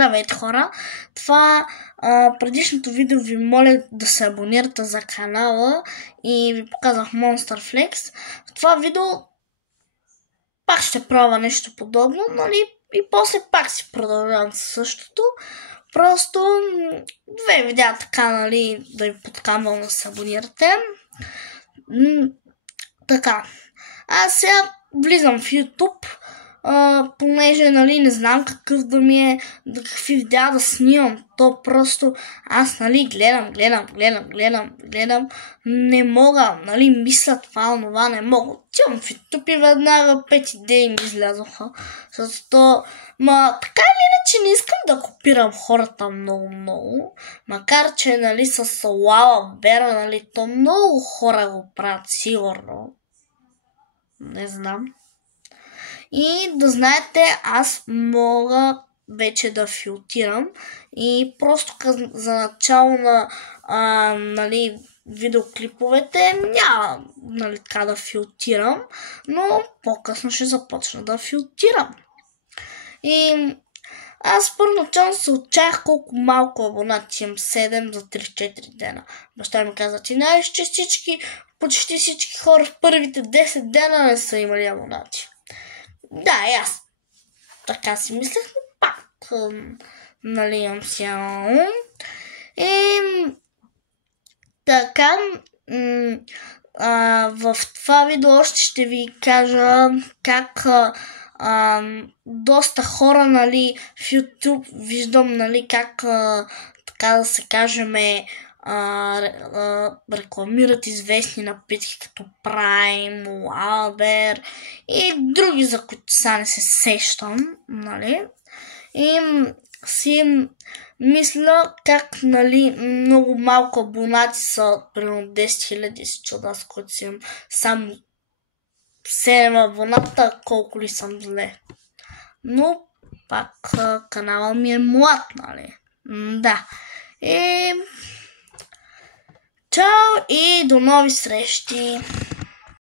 Здравейте хора! Това предишното видео ви моля да се абонирате за канала и ви показах Monster Flex. В това видео пак ще пробва нещо подобно, нали? И после пак си продължавам със същото. Просто две видеа така, нали, да ви подкамвам да се абонирате. Така, аз сега влизам в YouTube, понеже, нали, не знам какъв да ми е, какви видеа да снимам. То просто аз, нали, гледам, не мога, нали, мисля това, онова, не мога. Отивам в YouTube и веднага 5 идеи ми излязоха. Защото, така или иначе не искам да копирам хората много, макар че, нали, с Лала Бера, нали, то много хора го правят, сигурно. Не знам. И да знаете, аз мога вече да филтрирам и просто за начало на нали, видеоклиповете няма, нали, така да филтрирам, но по-късно ще започна да филтрирам. И аз първоначално се отчаях колко малко абонати имам, 7 за 3-4 дена. Баща ми каза, че почти всички хора в първите 10 дена не са имали абонати. Да, и аз така си мислех, но пак, нали, имам си и така, в това видео още ще ви кажа как доста хора, нали, в YouTube виждам, нали, как, така да се кажем, рекламират известни напитки като Prime, Albert и други, за които сега не се сещам, нали. И си мисля как, нали, много малко абонати са, примерно 10 000 си чуда, с които си имам само 7 абоната, колко ли съм зле. Но пак канала ми е млад, нали. Да. И чао и до нови срещи!